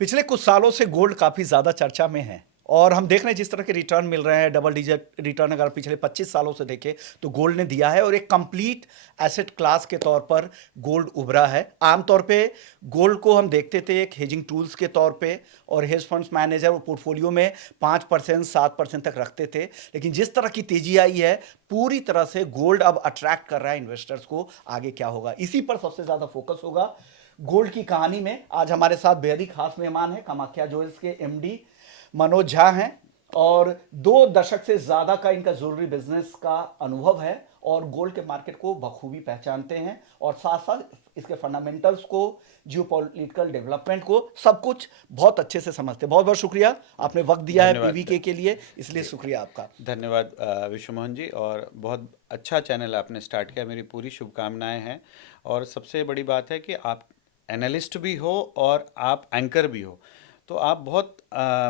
पिछले कुछ सालों से गोल्ड काफी ज्यादा चर्चा में है और हम देख रहे हैं जिस तरह के रिटर्न मिल रहे हैं, डबल डिजिट रिटर्न अगर पिछले 25 सालों से देखें तो गोल्ड ने दिया है और एक कंप्लीट एसेट क्लास के तौर पर गोल्ड उभरा है। आमतौर पे गोल्ड को हम देखते थे एक हेजिंग टूल्स के तौर पे और हेज फंड्स मैनेजर वो पोर्टफोलियो में 5% 7% तक रखते थे, लेकिन जिस तरह की तेजी आई है पूरी तरह से गोल्ड अब अट्रैक्ट कर रहा है इन्वेस्टर्स को। आगे क्या होगा इसी पर सबसे ज्यादा फोकस होगा गोल्ड की कहानी में। आज हमारे साथ बेहद ही खास मेहमान हैं, कामाख्या ज्वेल्स के एमडी मनोज झा हैं और 2 दशक से ज्यादा का इनका ज्वेलरी बिजनेस का अनुभव है और गोल्ड के मार्केट को बखूबी पहचानते हैं और साथ साथ इसके फंडामेंटल्स को, जियोपॉलिटिकल डेवलपमेंट को, सब कुछ बहुत अच्छे से समझते हैं। बहुत बहुत शुक्रिया, आपने वक्त दिया है धन्यवाद। पीवीके के लिए, इसलिए शुक्रिया आपका। धन्यवाद विश्व मोहन जी, और बहुत अच्छा चैनल आपने स्टार्ट किया, मेरी पूरी शुभकामनाएं हैं। और सबसे बड़ी बात है कि आप एनालिस्ट भी हो और आप एंकर भी हो, तो आप बहुत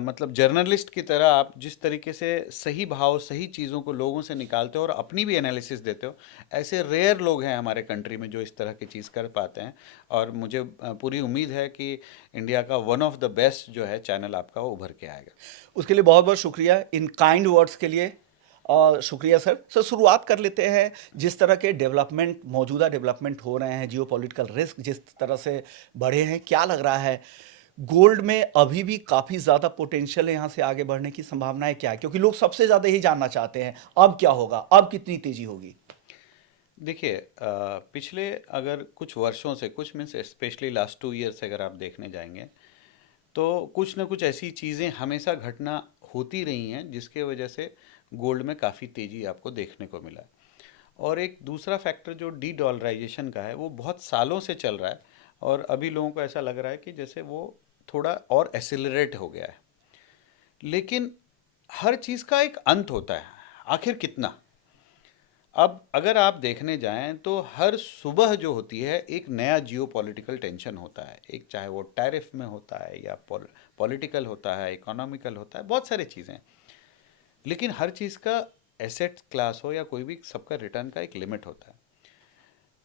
मतलब जर्नलिस्ट की तरह आप जिस तरीके से सही भाव सही चीज़ों को लोगों से निकालते हो और अपनी भी एनालिसिस देते हो, ऐसे रेयर लोग हैं हमारे कंट्री में जो इस तरह की चीज़ कर पाते हैं। और मुझे पूरी उम्मीद है कि इंडिया का वन ऑफ द बेस्ट जो है चैनल आपका वो उभर के आएगा। उसके लिए बहुत बहुत शुक्रिया, इन काइंड वर्ड्स के लिए। और शुक्रिया सर। शुरुआत कर लेते हैं, जिस तरह के डेवलपमेंट, मौजूदा डेवलपमेंट हो रहे हैं, जियोपॉलिटिकल रिस्क जिस तरह से बढ़े हैं, क्या लग रहा है गोल्ड में अभी भी काफ़ी ज़्यादा पोटेंशियल है यहाँ से आगे बढ़ने की संभावनाएं क्या है? क्योंकि लोग सबसे ज़्यादा यही जानना चाहते हैं अब क्या होगा, अब कितनी तेज़ी होगी। देखिए पिछले अगर कुछ वर्षों से, कुछ मीन्स स्पेशली लास्ट 2 ईयर से अगर आप देखने जाएंगे, तो कुछ ना कुछ ऐसी चीज़ें हमेशा घटना होती रही हैं जिसके वजह से गोल्ड में काफ़ी तेज़ी आपको देखने को मिला है। और एक दूसरा फैक्टर जो डी डॉलराइजेशन का है वो बहुत सालों से चल रहा है, और अभी लोगों को ऐसा लग रहा है कि जैसे वो थोड़ा और एसिलरेट हो गया है। लेकिन हर चीज़ का एक अंत होता है, आखिर कितना। अब अगर आप देखने जाएं तो हर सुबह जो होती है एक नया जियो पॉलिटिकल टेंशन होता है, एक चाहे वो टैरिफ में होता है या पॉलिटिकल होता है, इकोनॉमिकल होता है, बहुत सारी चीज़ें। लेकिन हर चीज़ का एसेट क्लास हो या कोई भी, सबका रिटर्न का एक लिमिट होता है।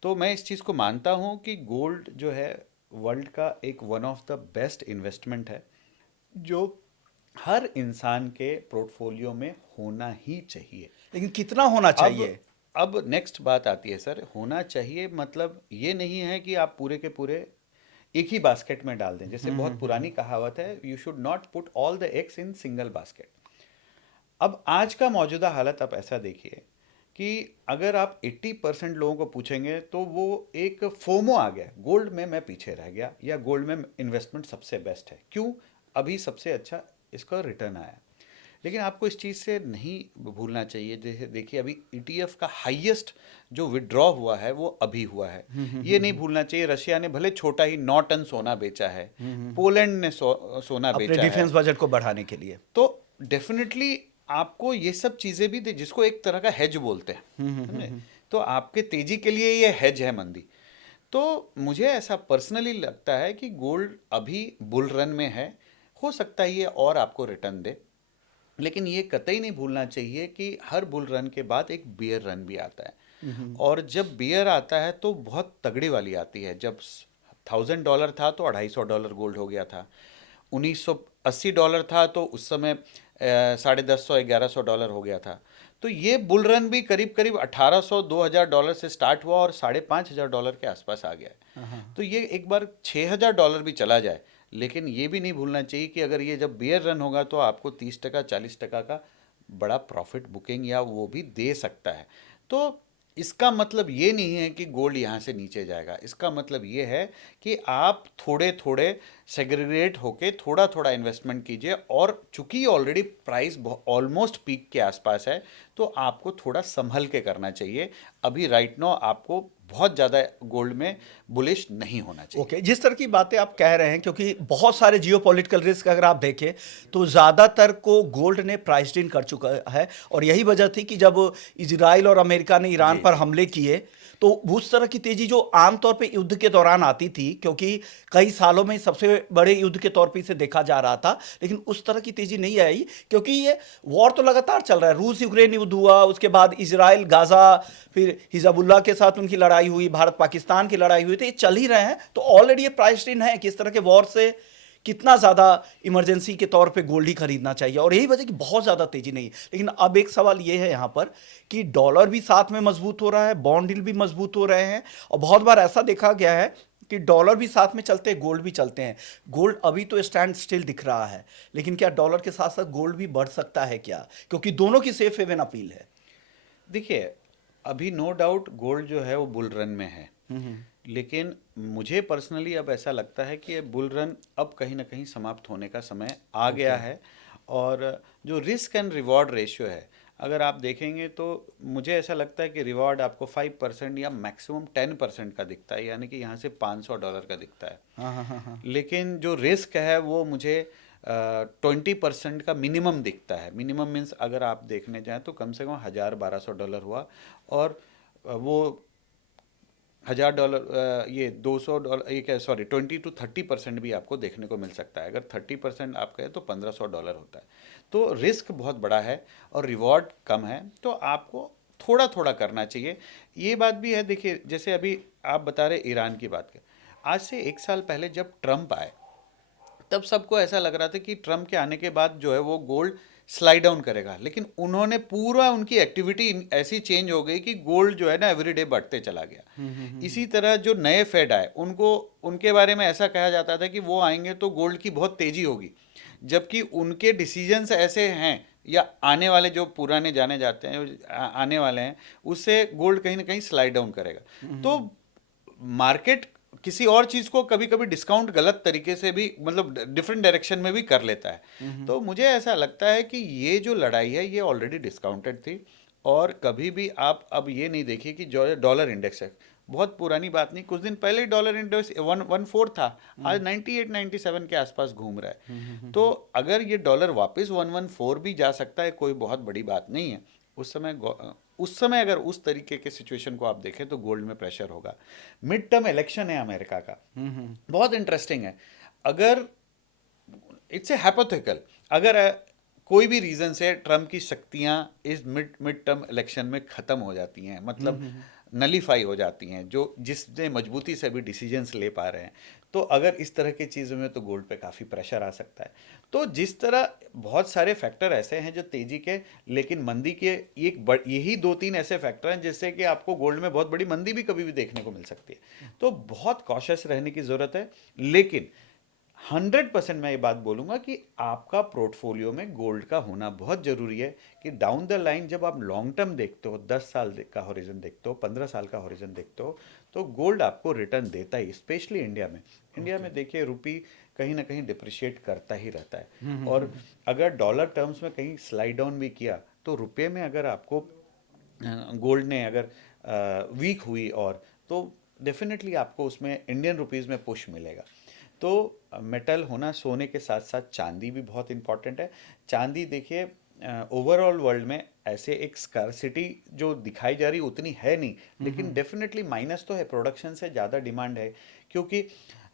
तो मैं इस चीज़ को मानता हूँ कि गोल्ड जो है वर्ल्ड का एक one of the best investment है जो हर इंसान के पोर्टफोलियो में होना ही चाहिए। लेकिन कितना होना अब चाहिए? अब नेक्स्ट बात आती है सर, होना चाहिए मतलब ये नहीं है कि आप पूरे के पूरे एक ही बास्केट में डाल दें। जैसे बहुत पुरानी कहावत है, you should not put all the eggs in single basket. अब आज का मौजूदा हालत आप ऐसा देखिए कि अगर आप 80% लोगों को पूछेंगे तो वो एक फोमो आ गया, गोल्ड में मैं पीछे रह गया या गोल्ड में इन्वेस्टमेंट सबसे बेस्ट है, क्यों, अभी सबसे अच्छा इसका रिटर्न आया। लेकिन आपको इस चीज़ से नहीं भूलना चाहिए, जैसे देखिए अभी ईटीएफ का हाईएस्ट जो विड्रॉ हुआ है वो अभी हुआ है। ये नहीं भूलना चाहिए रशिया ने भले छोटा ही 9 टन सोना बेचा है, पोलैंड ने सोना अपने बेचा है। डिफेंस बजट को बढ़ाने के लिए। तो डेफिनेटली आपको ये सब चीज़ें भी दे, जिसको एक तरह का हेज बोलते हैं, समझे? तो आपके तेजी के लिए ये हेज है मंदी। तो मुझे ऐसा पर्सनली लगता है कि गोल्ड अभी बुल रन में है, हो सकता है ये और आपको रिटर्न दे। लेकिन ये कतई नहीं भूलना चाहिए कि हर बुल रन के बाद एक बियर रन भी आता है, और जब बियर आता है तो बहुत तगड़ी वाली आती है। जब $1000 था तो $250 गोल्ड हो गया था, $1980 था तो उस समय 1050 $1100 हो गया था। तो ये बुल रन भी करीब करीब 1800 $2000 से स्टार्ट हुआ और $5500 के आसपास आ गया है। तो ये एक बार $6000 भी चला जाए, लेकिन ये भी नहीं भूलना चाहिए कि अगर ये जब बियर रन होगा तो आपको 30% 40% का बड़ा प्रॉफिट बुकिंग या वो भी दे सकता है। तो इसका मतलब ये नहीं है कि गोल्ड यहाँ से नीचे जाएगा, इसका मतलब ये है कि आप थोड़े थोड़े सेग्रीगेट होके थोड़ा थोड़ा इन्वेस्टमेंट कीजिए। और चूंकि ऑलरेडी प्राइस ऑलमोस्ट पीक के आसपास है, तो आपको थोड़ा संभल के करना चाहिए। अभी राइट नाउ आपको बहुत ज़्यादा गोल्ड में बुलिश नहीं होना चाहिए। ओके, जिस तरह की बातें आप कह रहे हैं, क्योंकि बहुत सारे जियोपॉलिटिकल रिस्क अगर आप देखें तो ज़्यादातर को गोल्ड ने प्राइस्ड इन कर चुका है और यही वजह थी कि जब इजराइल और अमेरिका ने ईरान जी पर जी। हमले किए तो उस तरह की तेजी जो आमतौर पे युद्ध के दौरान आती थी, क्योंकि कई सालों में सबसे बड़े युद्ध के तौर पे इसे देखा जा रहा था, लेकिन उस तरह की तेजी नहीं आई क्योंकि ये वॉर तो लगातार चल रहा है। रूस यूक्रेन युद्ध हुआ, उसके बाद इजराइल गाजा, फिर हिजबुल्लाह के साथ उनकी लड़ाई हुई, भारत पाकिस्तान की लड़ाई हुई, तो ये चल ही रहे हैं। तो ऑलरेडी ये प्राइस्ड इन है कि इस तरह के वॉर से कितना ज़्यादा इमरजेंसी के तौर पे गोल्ड ही खरीदना चाहिए, और यही वजह कि बहुत ज़्यादा तेज़ी नहीं है। लेकिन अब एक सवाल ये है यहाँ पर कि डॉलर भी साथ में मजबूत हो रहा है, बॉन्ड यील्ड भी मजबूत हो रहे हैं, और बहुत बार ऐसा देखा गया है कि डॉलर भी साथ में चलते हैं, गोल्ड भी चलते हैं। गोल्ड अभी तो स्टैंड स्टिल दिख रहा है, लेकिन क्या डॉलर के साथ साथ गोल्ड भी बढ़ सकता है क्या? क्योंकि दोनों की सेफ हेवन अपील है। देखिए, अभी नो डाउट गोल्ड जो है वो बुल रन में है, लेकिन मुझे पर्सनली अब ऐसा लगता है कि ये बुल रन अब कहीं ना कहीं समाप्त होने का समय आ गया है। और जो रिस्क एंड रिवॉर्ड रेशियो है, अगर आप देखेंगे तो मुझे ऐसा लगता है कि रिवॉर्ड आपको 5% या मैक्सिमम 10% का दिखता है, यानी कि यहाँ से $500 का दिखता है। हाँ हाँ हाँ हाँ। लेकिन जो रिस्क है वो मुझे 20% का मिनिमम दिखता है। मिनिमम मीन्स अगर आप देखने जाएं तो कम से कम $1,000-1,200 हुआ, और वो $1,000 ये $200, ये क्या, सॉरी, 20 to 30% भी आपको देखने को मिल सकता है। अगर 30% आप कहें तो $1,500 होता है। तो रिस्क बहुत बड़ा है और रिवॉर्ड कम है, तो आपको थोड़ा थोड़ा करना चाहिए। ये बात भी है, देखिए जैसे अभी आप बता रहे ईरान की बात कर, आज से 1 साल पहले जब ट्रम्प आए तब सबको ऐसा लग रहा था कि ट्रम्प के आने के बाद जो है वो गोल्ड स्लाइड डाउन करेगा, लेकिन उन्होंने पूरा उनकी एक्टिविटी ऐसी चेंज हो गई कि गोल्ड जो है ना एवरीडे बढ़ते चला गया। इसी तरह जो नए फेड आए उनको, उनके बारे में ऐसा कहा जाता था कि वो आएंगे तो गोल्ड की बहुत तेजी होगी, जबकि उनके डिसीजंस ऐसे हैं या आने वाले जो पुराने जाने जाते हैं आने वाले हैं, उससे गोल्ड कहीं ना कहीं स्लाइड डाउन करेगा। तो मार्केट किसी और चीज को कभी कभी डिस्काउंट गलत तरीके से भी, मतलब डिफरेंट डायरेक्शन में भी कर लेता है। तो मुझे ऐसा लगता है कि ये जो लड़ाई है ये ऑलरेडी डिस्काउंटेड थी, और कभी भी आप अब ये नहीं देखिए कि जो डॉलर इंडेक्स है, बहुत पुरानी बात नहीं, कुछ दिन पहले ही डॉलर इंडेक्स 114 था, आज 98-97 के आसपास घूम रहा है। तो अगर ये डॉलर वापस 114 भी जा सकता है, कोई बहुत बड़ी बात नहीं है। उस समय अगर उस तरीके के सिचुएशन को आप देखें तो गोल्ड में प्रेशर होगा। मिड टर्म इलेक्शन है अमेरिका का, बहुत इंटरेस्टिंग है। अगर इट्स ए हाइपोथेटिकल, अगर कोई भी रीजन से ट्रम्प की शक्तियां इस मिड टर्म इलेक्शन में खत्म हो जाती हैं, मतलब नलीफाई हो जाती हैं, जो जिसने मजबूती से भी डिसीजंस ले पा रहे हैं, तो अगर इस तरह की चीज़ों में तो गोल्ड पे काफ़ी प्रेशर आ सकता है। तो जिस तरह बहुत सारे फैक्टर ऐसे हैं जो तेजी के, लेकिन मंदी के यही 2-3 ऐसे फैक्टर हैं जिससे कि आपको गोल्ड में बहुत बड़ी मंदी भी कभी भी देखने को मिल सकती है। तो बहुत कॉशियस रहने की ज़रूरत है, लेकिन 100% मैं ये बात बोलूंगा कि आपका पोर्टफोलियो में गोल्ड का होना बहुत जरूरी है, कि डाउन द लाइन जब आप लॉन्ग टर्म देखते हो, 10 साल का हॉरिजन देखते हो, 15 साल का हॉरिजन देखते हो, तो गोल्ड आपको रिटर्न देता ही, स्पेशली इंडिया में। इंडिया में देखिए रुपी कहीं ना कहीं डिप्रिशिएट करता ही रहता है, और अगर डॉलर टर्म्स में कहीं स्लाइड डाउन भी किया तो रुपये में अगर आपको गोल्ड ने अगर वीक हुई, और तो डेफिनेटली आपको उसमें इंडियन रुपीज़ में पुश मिलेगा। तो मेटल होना, सोने के साथ साथ चांदी भी बहुत इंपॉर्टेंट है। चांदी देखिए ओवरऑल वर्ल्ड में ऐसे एक स्कार्सिटी जो दिखाई जा रही उतनी है नहीं, लेकिन डेफिनेटली माइनस तो है, प्रोडक्शन से ज़्यादा डिमांड है, क्योंकि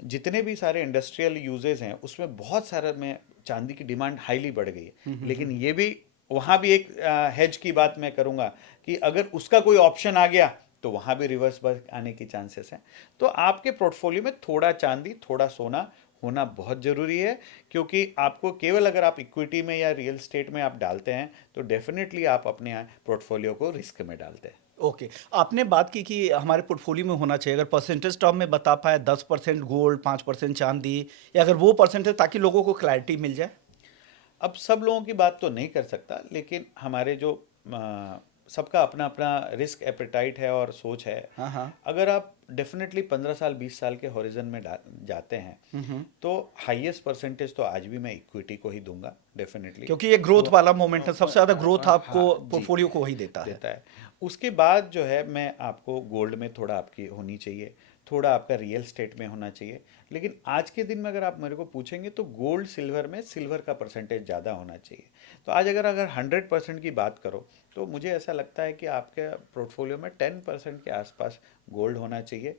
जितने भी सारे इंडस्ट्रियल यूजेस हैं उसमें बहुत सारे में चांदी की डिमांड हाईली बढ़ गई है। लेकिन ये भी, वहाँ भी एक हेज की बात मैं करूँगा कि अगर उसका कोई ऑप्शन आ गया तो वहाँ भी रिवर्स आने की चांसेस हैं। तो आपके पोर्टफोलियो में थोड़ा चांदी, थोड़ा सोना होना बहुत ज़रूरी है, क्योंकि आपको केवल अगर आप इक्विटी में या रियल स्टेट में आप डालते हैं तो डेफिनेटली आप अपने पोर्टफोलियो को रिस्क में डालते हैं। ओके, आपने बात की कि हमारे पोर्टफोलियो में होना चाहिए, अगर परसेंटेज टर्म में बता पाए, 10% गोल्ड, 5% चांदी, या अगर वो परसेंटेज, ताकि लोगों को क्लैरिटी मिल जाए। अब सब लोगों की बात तो नहीं कर सकता, लेकिन हमारे जो सबका अपना अपना रिस्क एपेटाइट है और सोच है। हाँ हाँ। अगर आप डेफिनेटली 15 साल 20 साल के हॉरिजन में जाते हैं तो हाईएस्ट परसेंटेज तो आज भी मैं इक्विटी को ही दूंगा, डेफिनेटली, क्योंकि ये ग्रोथ वाला मोमेंट है, सबसे ज़्यादा ग्रोथ आपको हाँ जी, पोर्टफोलियो को ही देता है। देता है। उसके बाद जो है मैं आपको गोल्ड में थोड़ा आपकी होनी चाहिए, थोड़ा आपका रियल स्टेट में होना चाहिए। लेकिन आज के दिन में अगर आप मेरे को पूछेंगे तो गोल्ड सिल्वर में सिल्वर का परसेंटेज ज़्यादा होना चाहिए। तो आज अगर अगर 100% की बात करो तो मुझे ऐसा लगता है कि आपके पोर्टफोलियो में 10% के आसपास गोल्ड होना चाहिए,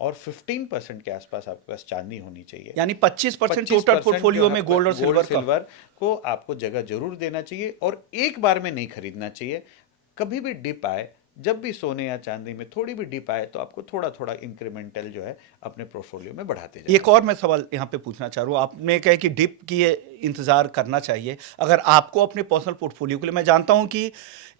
और 15% के आसपास आपके पास चांदी होनी चाहिए। यानी 25% टोटल 25% पोर्टफोलियो में गोल्ड और सिल्वर का। सिल्वर को आपको जगह जरूर देना चाहिए, और एक बार में नहीं खरीदना चाहिए। कभी भी डिप आए जब भी सोने या चांदी में थोड़ी भी डिप आए तो आपको थोड़ा थोड़ा इंक्रीमेंटल जो है अपने पोर्टफोलियो में बढ़ाते जाए। एक और मैं सवाल यहाँ पे पूछना चाह रहा हूँ, आपने कहा कि डिप की ये इंतजार करना चाहिए। अगर आपको अपने पर्सनल पोर्टफोलियो के लिए, मैं जानता हूँ कि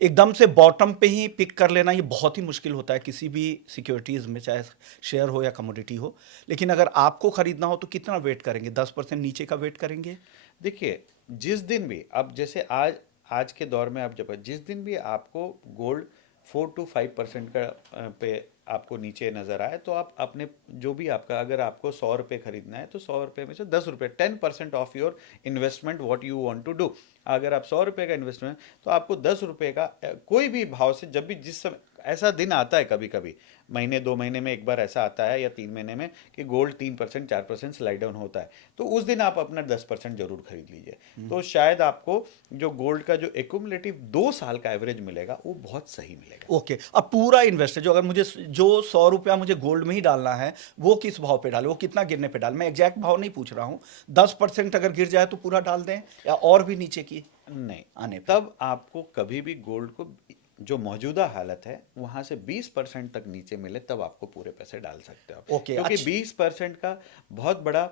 एकदम से बॉटम पे ही पिक कर लेना ये बहुत ही मुश्किल होता है किसी भी सिक्योरिटीज़ में, चाहे शेयर हो या कमोडिटी हो। लेकिन अगर आपको खरीदना हो तो कितना वेट करेंगे? 10% नीचे का वेट करेंगे? देखिए, जिस दिन भी अब जैसे आज आज के दौर में आप जब जिस दिन भी आपको गोल्ड 4 to 5% का पे आपको नीचे नज़र आए तो आप अपने जो भी आपका, अगर आपको 100 रुपये खरीदना है तो 100 रुपये में से 10 रुपये, 10% of your investment what you want to do. अगर आप 100 रुपये का इन्वेस्टमेंट तो आपको 10 रुपये का कोई भी भाव से, जब भी जिस समय ऐसा दिन आता है कभी कभी, महीने 2 महीने में एक बार ऐसा आता है या 3 महीने में कि गोल्ड 3% 4% स्लाइड डाउन होता है, तो उस दिन आप अपना 10% जरूर खरीद लीजिए। तो शायद आपको जो गोल्ड का जो एक्यूमुलेटिव 2 साल का एवरेज मिलेगा वो बहुत सही मिलेगा। ओके, अब पूरा इन्वेस्ट जो, अगर मुझे जो 100 रुपया मुझे गोल्ड में ही डालना है, वो किस भाव पे डाले, वो कितना गिरने पे डाल? मैं एग्जैक्ट भाव नहीं पूछ रहा हूँ। 10% अगर गिर जाए तो पूरा डाल दें, या और भी नीचे की नहीं, आने पे? तब आपको कभी भी गोल्ड को जो मौजूदा हालत है वहां से 20% तक नीचे मिले तब आपको पूरे पैसे डाल सकते हो आप। ओके, क्योंकि अच्छा। 20% का बहुत बड़ा,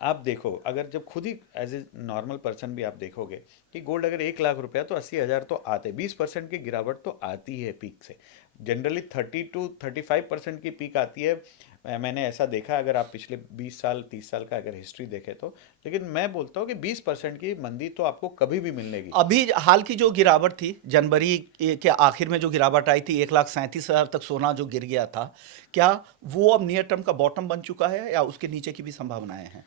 आप देखो अगर जब खुद ही एज ए नॉर्मल पर्सन भी आप देखोगे कि गोल्ड अगर 1 लाख रुपया तो 80 हज़ार तो आते, 20% की गिरावट तो आती है पीक से। जनरली 30 to 35% की पीक आती है। मैंने ऐसा देखा, अगर आप पिछले 20 साल 30 साल का अगर हिस्ट्री देखें तो। लेकिन मैं बोलता हूँ कि 20% की मंदी तो आपको कभी भी मिलेगी। अभी हाल की जो गिरावट थी जनवरी के आखिर में, जो गिरावट आई थी 1,37,000 तक सोना जो गिर गया था, क्या वो अब नियर टर्म का बॉटम बन चुका है या उसके नीचे की भी संभावनाएं हैं?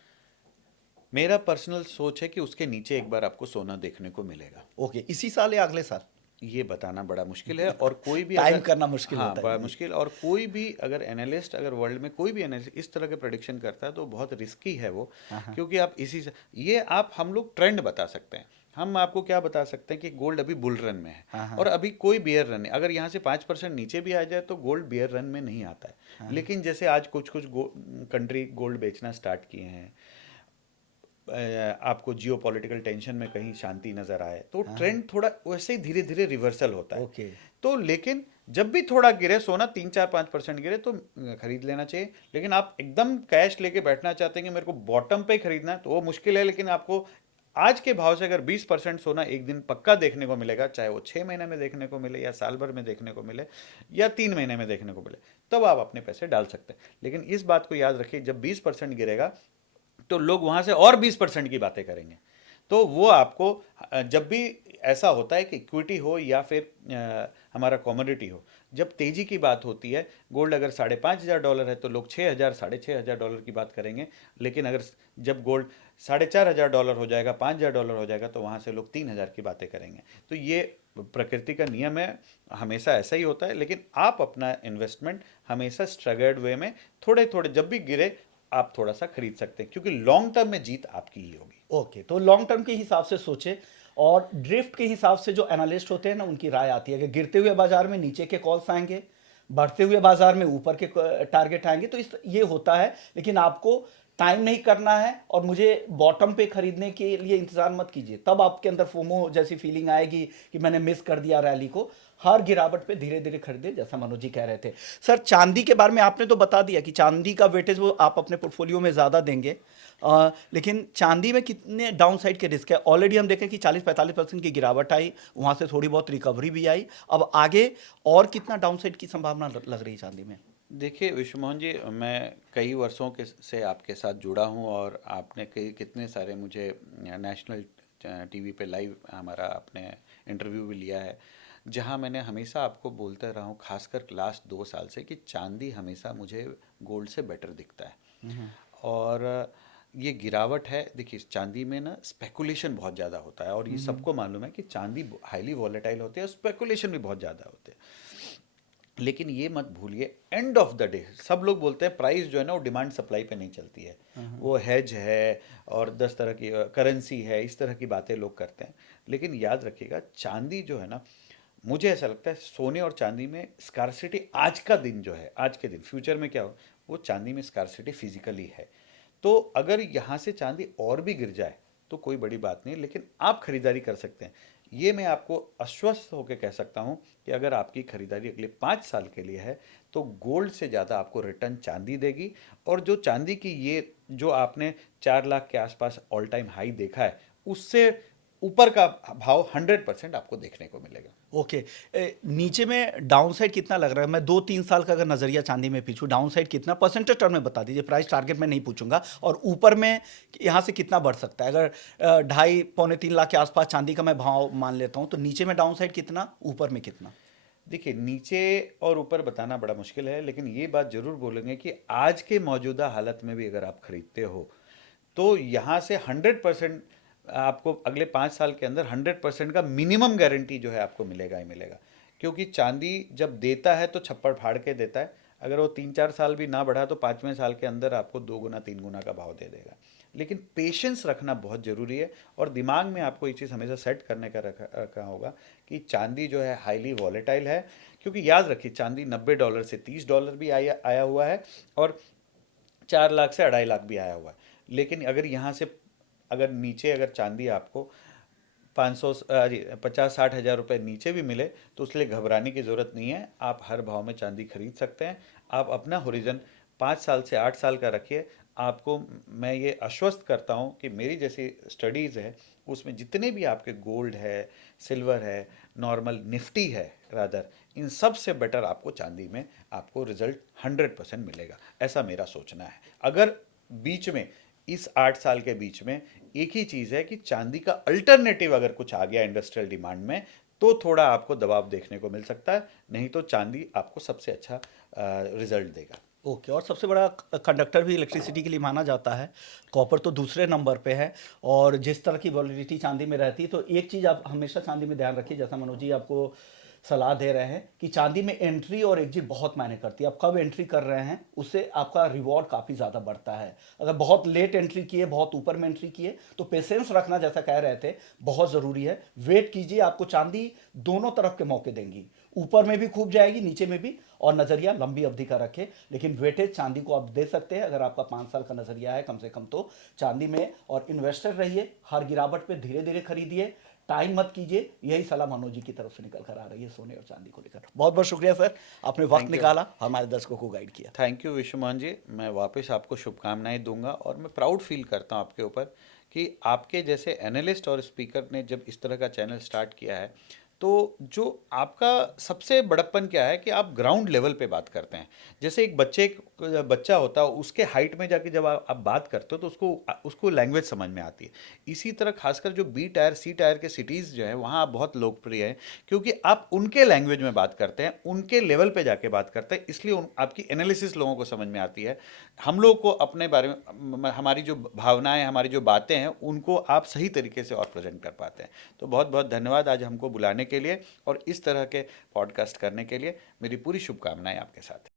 मेरा पर्सनल सोच है कि उसके नीचे एक बार आपको सोना देखने को मिलेगा। ओके, इसी साल या अगले साल? ये बताना बड़ा मुश्किल है, और कोई भी टाइम अगर, करना मुश्किल हाँ होता है बड़ा जी। मुश्किल, और कोई भी अगर एनालिस्ट, अगर वर्ल्ड में कोई भी एनालिस्ट इस तरह के प्रोडिक्शन करता है तो बहुत रिस्की है वो। हाँ हाँ क्योंकि आप इसी से, ये आप हम लोग ट्रेंड बता सकते हैं। हम आपको क्या बता सकते हैं कि गोल्ड अभी बुल रन में है हाँ और हाँ अभी कोई बियर रन है। अगर यहाँ से 5% नीचे भी आ जाए तो गोल्ड बियर रन में नहीं आता है। हाँ लेकिन जैसे आज कुछ कुछ कंट्री गोल्ड बेचना स्टार्ट किए हैं, आपको जियो पॉलिटिकल टेंशन में कहीं शांति नजर आए तो हाँ। ट्रेंड थोड़ा वैसे ही धीरे धीरे रिवर्सल होता है। ओके। तो लेकिन जब भी थोड़ा गिरे सोना, 3 4 5% गिरे तो खरीद लेना चाहिए। लेकिन आप एकदम कैश लेके बैठना चाहते हैं कि मेरे को बॉटम पे ही खरीदना है तो वो मुश्किल है। लेकिन आपको आज के भाव से अगर 20% सोना एक दिन पक्का देखने को मिलेगा, चाहे वो 6 महीने में देखने को मिले या साल भर में देखने को मिले या 3 महीने में देखने को मिले, तब आप अपने पैसे डाल सकते हैं। लेकिन इस बात को याद रखिए, जब 20% गिरेगा तो लोग वहां से और 20% की बातें करेंगे। तो वो आपको जब भी ऐसा होता है कि इक्विटी हो या फिर हमारा कमोडिटी हो, जब तेजी की बात होती है, गोल्ड अगर $5,500 है तो लोग 6,000 $6,500 की बात करेंगे। लेकिन अगर जब गोल्ड $4,500 हो जाएगा, $5,000 हो जाएगा, तो वहां से लोग 3,000 की बातें करेंगे। तो ये प्रकृति का नियम है, हमेशा ऐसा ही होता है। लेकिन आप अपना इन्वेस्टमेंट हमेशा स्ट्रगर्ड वे में थोड़े थोड़े, जब भी गिरे आप थोड़ा सा खरीद सकते हैं, क्योंकि लॉन्ग टर्म में जीत आपकी ही होगी। ओके, तो लॉन्ग टर्म के हिसाब से सोचे, और ड्रिफ्ट के हिसाब से जो एनालिस्ट होते हैं ना, उनकी राय आती है कि गिरते हुए बाजार में नीचे के कॉल्स आएंगे, बढ़ते हुए बाजार में ऊपर के टारगेट आएंगे। तो इस ये होता है, लेकिन आपको टाइम नहीं करना है और मुझे बॉटम पे खरीदने के लिए इंतजार मत कीजिए। तब आपके अंदर फोमो जैसी फीलिंग आएगी कि मैंने मिस कर दिया रैली को। हर गिरावट पे धीरे धीरे खरीदे, जैसा मनोज जी कह रहे थे। सर, चांदी के बारे में आपने तो बता दिया कि चांदी का वेटेज वो आप अपने पोर्टफोलियो में ज़्यादा देंगे। लेकिन चांदी में कितने डाउन साइड के रिस्क है? ऑलरेडी हम देखें कि 40-45% की गिरावट आई, वहाँ से थोड़ी बहुत रिकवरी भी आई। अब आगे और कितना डाउन साइड की संभावना लग रही है चांदी में? देखिए विश्वमोहन जी, मैं कई वर्षों के से आपके साथ जुड़ा हूं और आपने कई कितने सारे मुझे नेशनल टीवी पे लाइव हमारा आपने इंटरव्यू भी लिया है, जहां मैंने हमेशा आपको बोलते रहा हूं, खासकर लास्ट 2 साल से, कि चांदी हमेशा मुझे गोल्ड से बेटर दिखता है। और ये गिरावट है, देखिए चांदी में ना स्पेकुलेशन बहुत ज़्यादा होता है और ये सबको मालूम है कि चांदी हाईली वॉलेटाइल होती है और स्पेकुलेशन भी बहुत ज़्यादा होते हैं। लेकिन ये मत भूलिए, एंड ऑफ द डे सब लोग बोलते हैं प्राइस जो है ना वो डिमांड सप्लाई पे नहीं चलती है, वो हेज है और 10 तरह की करेंसी है, इस तरह की बातें लोग करते हैं। लेकिन याद रखिएगा, चांदी जो है ना, मुझे ऐसा लगता है सोने और चांदी में स्कार्सिटी आज का दिन जो है, आज के दिन, फ्यूचर में क्या हो, वो चांदी में स्कार्सिटी फिजिकली है। तो अगर यहाँ से चांदी और भी गिर जाए तो कोई बड़ी बात नहीं, लेकिन आप खरीदारी कर सकते हैं। ये मैं आपको आश्वस्त होकर कह सकता हूँ कि अगर आपकी खरीदारी अगले 5 साल के लिए है तो गोल्ड से ज़्यादा आपको रिटर्न चांदी देगी। और जो चांदी की ये जो आपने 4 लाख के आसपास ऑल टाइम हाई देखा है, उससे ऊपर का भाव 100% आपको देखने को मिलेगा। ओके। नीचे में डाउन साइड कितना लग रहा है? मैं 2-3 साल का अगर नजरिया चांदी में पूछूं, डाउन साइड कितना परसेंटेज टर्म में बता दीजिए, प्राइस टारगेट में नहीं पूछूंगा। और ऊपर में यहाँ से कितना बढ़ सकता है? अगर 2.5-3 लाख के आसपास चांदी का मैं भाव मान लेता हूँ, तो नीचे में डाउन साइड कितना, ऊपर में कितना? देखिए, नीचे और ऊपर बताना बड़ा मुश्किल है, लेकिन ये बात जरूर बोलेंगे कि आज के मौजूदा हालत में भी अगर आप खरीदते हो तो यहाँ से 100% आपको अगले 5 साल के अंदर 100% का मिनिमम गारंटी जो है आपको मिलेगा ही मिलेगा। क्योंकि चांदी जब देता है तो छप्पड़ फाड़ के देता है। अगर वो 3-4 साल भी ना बढ़ा तो 5वें साल के अंदर आपको 2 गुना 3 गुना का भाव दे देगा। लेकिन पेशेंस रखना बहुत ज़रूरी है, और दिमाग में आपको ये चीज़ हमेशा सेट करने का रखा होगा कि चांदी जो है हाईली वॉलेटाइल है। क्योंकि याद रखिए, चांदी $90 से $30 भी आया आया हुआ है, और 4 लाख से 2.5 लाख भी आया हुआ है। लेकिन अगर यहाँ से अगर नीचे अगर चांदी आपको 50-60 हज़ार रुपये नीचे भी मिले तो उसके लिए घबराने की ज़रूरत नहीं है। आप हर भाव में चांदी खरीद सकते हैं। आप अपना होरिजन 5 साल से 8 साल का रखिए। आपको मैं ये आश्वस्त करता हूँ कि मेरी जैसी स्टडीज़ है उसमें जितने भी आपके गोल्ड है, सिल्वर है, नॉर्मल निफ्टी है रादर, इन सब से बेटर आपको चांदी में आपको रिजल्ट 100% मिलेगा, ऐसा मेरा सोचना है। अगर बीच में इस 8 साल के बीच में एक ही चीज़ है कि चांदी का अल्टरनेटिव अगर कुछ आ गया इंडस्ट्रियल डिमांड में, तो थोड़ा आपको दबाव देखने को मिल सकता है, नहीं तो चांदी आपको सबसे अच्छा रिजल्ट देगा। ओके। और सबसे बड़ा कंडक्टर भी इलेक्ट्रिसिटी के लिए माना जाता है। कॉपर तो दूसरे नंबर पे है। और जिस तरह की वॉलिडिटी चांदी में रहती है, तो एक चीज़ आप हमेशा चांदी में ध्यान रखिए, जैसा मनोज जी आपको सलाह दे रहे हैं कि चांदी में एंट्री और एग्जिट बहुत मायने करती है। आप कब एंट्री कर रहे हैं, उससे आपका रिवॉर्ड काफ़ी ज़्यादा बढ़ता है। अगर बहुत लेट एंट्री किए, बहुत ऊपर में एंट्री किए, तो पेशेंस रखना, जैसा कह रहे थे, बहुत ज़रूरी है। वेट कीजिए, आपको चांदी दोनों तरफ के मौके देंगी, ऊपर में भी खूब जाएगी, नीचे में भी। और नज़रिया लंबी अवधि का रखें। लेकिन वेटेज चांदी को आप दे सकते हैं अगर आपका 5 साल का नज़रिया है कम से कम, तो चांदी में। और इन्वेस्टर रहिए, हर गिरावट पे धीरे धीरे खरीदिए, टाइम मत कीजिए। यही सलाह मनोज जी की तरफ से निकल कर आ रही है सोने और चांदी को लेकर। बहुत बहुत शुक्रिया सर, आपने वक्त थैंक यू। निकाला, हमारे दर्शकों को गाइड किया। थैंक यू विश्वमोहन जी। मैं वापस आपको शुभकामनाएं दूंगा, और मैं प्राउड फील करता हूं आपके ऊपर कि आपके जैसे एनालिस्ट और स्पीकर ने जब इस तरह का चैनल स्टार्ट किया है, तो जो आपका सबसे बड़प्पन क्या है कि आप ग्राउंड लेवल पे बात करते हैं। जैसे एक बच्चा होता है, उसके हाइट में जाके जब आप बात करते हो तो उसको उसको लैंग्वेज समझ में आती है। इसी तरह खासकर जो बी टायर सी टायर के सिटीज़ जो है वहाँ आप बहुत लोकप्रिय हैं, क्योंकि आप उनके लैंग्वेज में बात करते हैं, उनके लेवल पे जाके बात करते हैं, इसलिए आपकी एनालिसिस लोगों को समझ में आती है। हम लोग को अपने बारे में हमारी जो भावनाएं, हमारी जो बातें हैं, उनको आप सही तरीके से और प्रेजेंट कर पाते हैं। तो बहुत बहुत धन्यवाद आज हमको बुलाने के लिए और इस तरह के पॉडकास्ट करने के लिए। मेरी पूरी शुभकामनाएं आपके साथ हैं।